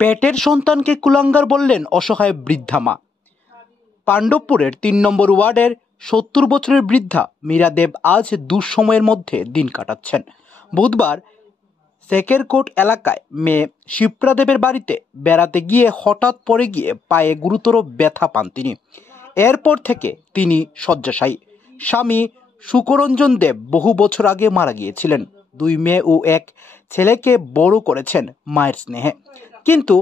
পেটের সন্তানকে কুলাঙ্গার বললেন অসহায় বৃদ্ধা মা। পাণ্ডবপুরের ৩ নম্বর ওয়ার্ডের ৭০ বছরের বৃদ্ধা মীরা দেব আজ দুঃসময়ের মধ্যে দিন কাটাচ্ছেন। বুধবার সেকেরকোট এলাকায় মেয়ে শিপ্রা দেবের বাড়িতে বেড়াতে গিয়ে হঠাৎ পড়ে গিয়ে পায়ে গুরুতর ব্যথা পান তিনি। এরপর থেকে তিনি শয্যাশায়ী। স্বামী সুকরঞ্জন দেব বহু বছর আগে মারা গিয়েছিলেন। 2 মেয়ে ও 1 ছেলেকে বড় করেছেন মায়ের স্নেহে। কিন্তু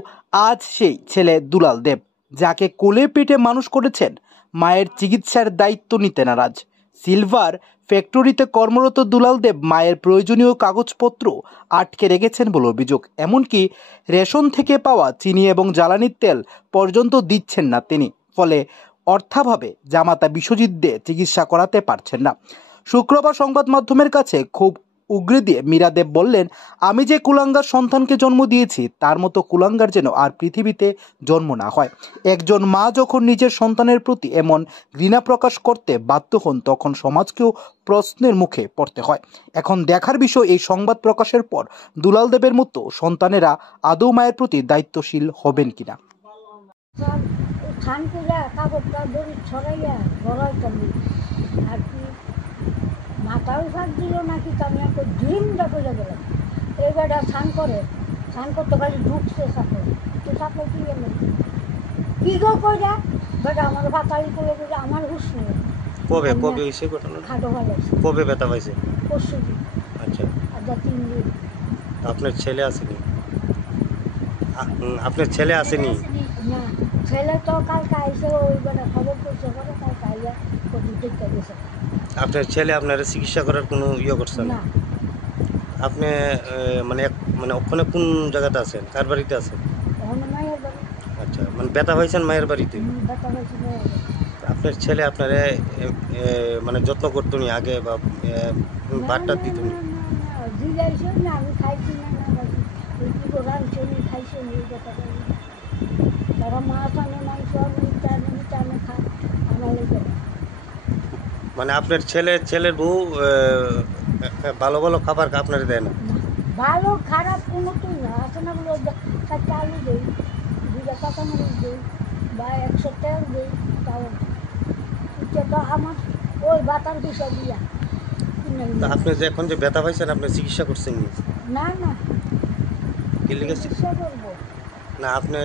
আজ সেই ছেলে দুলাল দেব, যাকে কোলে পিঠে মানুষ করেছেন, মায়ের চিকিৎসার দায়িত্ব নিতে নারাজ। সিলভার ফ্যাক্টরিতে কর্মরত দুলাল দেব মায়ের প্রয়োজনীয় কাগজপত্র আটকে রেখেছেন বলে অভিযোগ। এমনকি রেশন থেকে পাওয়া চিনি এবং জ্বালানির তেল পর্যন্ত দিচ্ছেন না তিনি। ফলে অর্থাভাবে জামাতা বিশ্বজিৎ দে চিকিৎসা করাতে পারছেন না। শুক্রবার সংবাদ মাধ্যমের কাছে খুব উগরে দিয়ে মীরা দেব বললেন, আমি যে কুলাঙ্গার সন্তানকে জন্ম দিয়েছি তার মতো কুলাঙ্গার যেন আর পৃথিবীতে জন্ম না হয়। একজন মা যখন নিজের সন্তানের প্রতি এমন ঘৃণা প্রকাশ করতে বাধ্য হন, তখন সমাজকেও প্রশ্নের মুখে পড়তে হয়। এখন দেখার বিষয়, এই সংবাদ প্রকাশের পর দুলাল দেবের মতো সন্তানেরা আদৌ মায়ের প্রতি দায়িত্বশীল হবেন কিনা। মাথাও ফাঁক দিল নাকি, আমি একটা ডিমটা করে গেলাম। এবার স্নান করে, স্নান করতে খালি ঢুকছে সাথে, তো সাথে কি গেল কি গো কইরা বেটা আমার পাতালি করে বলে আমার হুশ নেই। কবে কবে হইছে ঘটনা? খাটো ভালো কবে ব্যথা পাইছে? পরশু দিন। আচ্ছা, আর 3 দিন। আপনার ছেলে আসেনি? আপনার ছেলে আসেনি? না, ছেলে তো কালকে আইসে, ওই বেটা খবর করছে পরে কালকে আইয়া কত দেখতে গেছে। আপনার ছেলে আপনার চিকিৎসা করার কোনো ইয়ে করছেন না? আপনি মানে ওখানে কোন জায়গাতে আছেন? কার বাড়িতে আছেন? মায়ের বাড়ি। আচ্ছা, মানে ব্যথা হয়েছেন মায়ের বাড়িতে? ব্যথা হয়েছে মায়ের বাড়ি। আপনার ছেলে আপনারে মানে যত্ন করতো নি আগে, বা ভাতটা দিত নি? জিজ্ঞাসা না, আমি খাইছি না, কি করে আনছে নি, খাইছে নি, কথা বলি তারা মাছ আনে, মাংস আনে, মিট আনে খায়, আমার লেগে। মানে আপনার ছেলের বউ ভালো ভালো খাবার আপনার দেয় না? ভালো খারাপ কোনো তুই না আছে না, বলে 4টা আলু দিই, 2টা কাঁচামরিচ দিই, বা 100 তেল দিই, তাও তো আমার ওই বাতার দিশা দিয়া। আপনি যে এখন যে ব্যথা পাইছেন, আপনি চিকিৎসা করছেন নি? না না, কি লিগে চিকিৎসা করবো না? আপনি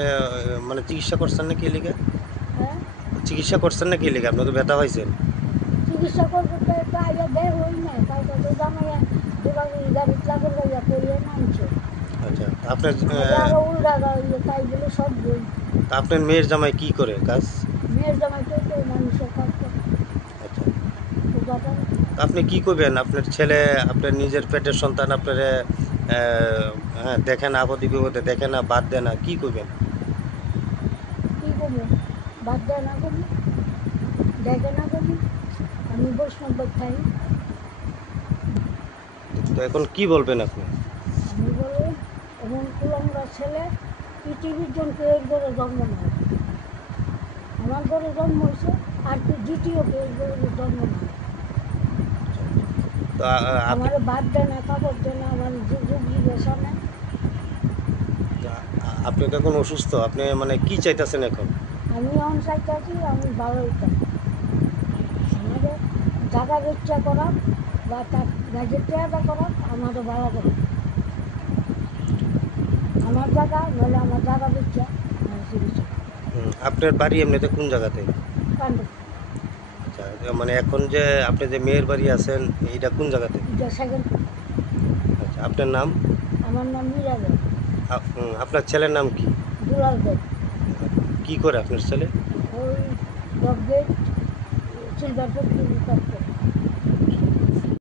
মানে চিকিৎসা করছেন না কি লিগে? হ্যাঁ, চিকিৎসা করছেন না কি লিগে? আপনি তো ব্যথা পাইছেন। চিকিৎসা করবো তো একটু আগে দেয় হই না, কালকে তো জামাইয়া গাড়ি লাগের গাড়িয়া করিয়ে নামছে। আচ্ছা, আপনার উল্টা গাড়িয়ে তাই বলে সব বই। আপনার মেয়ের জামাই কি করে কাজ? মেয়ের জামাই তো মানুষের কাজ করে। আচ্ছা, আপনি কি করবেন? আপনার ছেলে, আপনার নিজের পেটের সন্তান, আপনার হ্যাঁ দেখে না, আপদে বিপদে দেখে না, বাদ দেয় না, কি করবেন? কি করবো, বাদ দেয় না করবো, দেখে না করবো, আমি বৈষ্ণব খাই। তো এখন কি বলবেন আপনি? আমি বলি, এমন কুলাঙ্গার ছেলে পৃথিবীর জনকে এর ঘরে জন্ম নেয়। আমার ঘরে জন্ম হয়েছে, আর দ্বিতীয় এর ঘরে জন্ম নেয়। তো আমার বাদ দেয় না, কাপড় দেয় না, আমার যুগ জিজ্ঞাসা নেই। আপনি তো এখন অসুস্থ, আপনি মানে কি চাইতেছেন এখন? আমি এখন চাইতেছি আমি ভালো হইতাম, আমাদের জায়গা বেচা করা বা তার গাছের চেয়ারটা করা, আমাদের ভালো করা। আমার জায়গা নইলে আমার জায়গা বেচা চিকিৎসা। আপনার বাড়ি এমনিতে কোন জায়গাতে? পাণ্ডব। আচ্ছা, মানে এখন যে আপনি যে মেয়ের বাড়ি আছেন, এইটা কোন জায়গাতে? সেকেন্ড। আচ্ছা, আপনার নাম? আমার নাম মীরা দেব। আপনার ছেলের নাম কি? দুলাল দেব। কি করে আপনার ছেলে? ওই ডগ গেট সিলভার ফ্যাক্টরি কাজ করে।